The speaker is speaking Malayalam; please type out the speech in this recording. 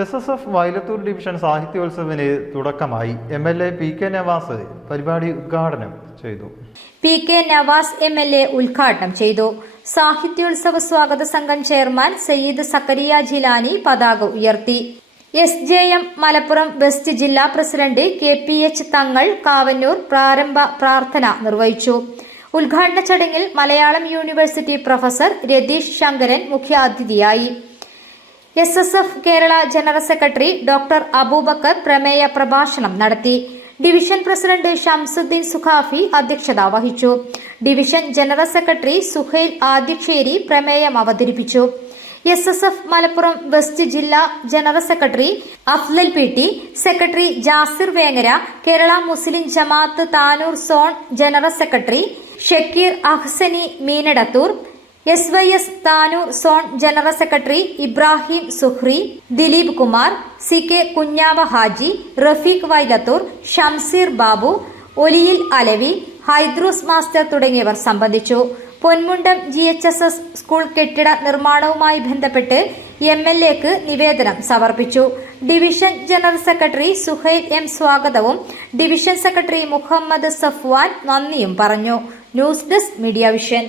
SSF വയലത്തൂർ ഡിവിഷൻ സാഹിത്യോത്സവത്തിന് തുടക്കമായി. MLA PK നവാസ് പരിപാടി ഉദ്ഘാടനം ചെയ്തു. PK നവാസ് MLA ഉദ്ഘാടനം ചെയ്തു. സാഹിത്യോത്സവ സ്വാഗത സംഘം ചെയർമാൻ സയ്യിദ് സക്കരിയ ജിലാനി പതാക ഉയർത്തി. SJM മലപ്പുറം വെസ്റ്റ് ജില്ലാ പ്രസിഡന്റ് KPH തങ്ങൾ കാവന്നൂർ പ്രാരംഭ പ്രാർത്ഥന നിർവഹിച്ചു. ഉദ്ഘാടന ചടങ്ങിൽ മലയാളം യൂണിവേഴ്സിറ്റി പ്രൊഫസർ രതീഷ് ശങ്കരൻ മുഖ്യാതിഥിയായി. SSF Kerala general secretary doctor Aboobacker പ്രമേയ പ്രഭാഷണം നടത്തി. ഡിവിഷൻ പ്രസിഡന്റ് ഷംസുദ്ദീൻ സുഖാഫി അധ്യക്ഷത വഹിച്ചു. Division general secretary Suhail Adyakshery പ്രമേയം അവതരിപ്പിച്ചു. SSF മലപ്പുറം വെസ്റ്റ് ജില്ലാ general secretary Afzal PT, secretary Jasir Vengara, Kerala Muslim Jamaat Tanur zone general secretary Shakeer Ahsani Meenadathur, SYS Tanur zone general secretary Ibrahim Zuhri, Dileep Kumar, CK കുഞ്ഞാവ ഹാജി, റഫീഖ് വൈലത്തൂർ, ഷംസീർ ബാബു, ഒലിയിൽ അലവി, ഹൈദ്രൂസ് മാസ്റ്റർ തുടങ്ങിയവർ സംബന്ധിച്ചു. പൊന്മുണ്ടം GHSS സ്കൂൾ കെട്ടിട നിർമ്മാണവുമായി ബന്ധപ്പെട്ട് MLAക്ക് നിവേദനം സമർപ്പിച്ചു. Division general secretary Suhail M സ്വാഗതവും ഡിവിഷൻ സെക്രട്ടറി മുഹമ്മദ് സഫ്വാൻ നന്ദിയും പറഞ്ഞു. News desk media vision.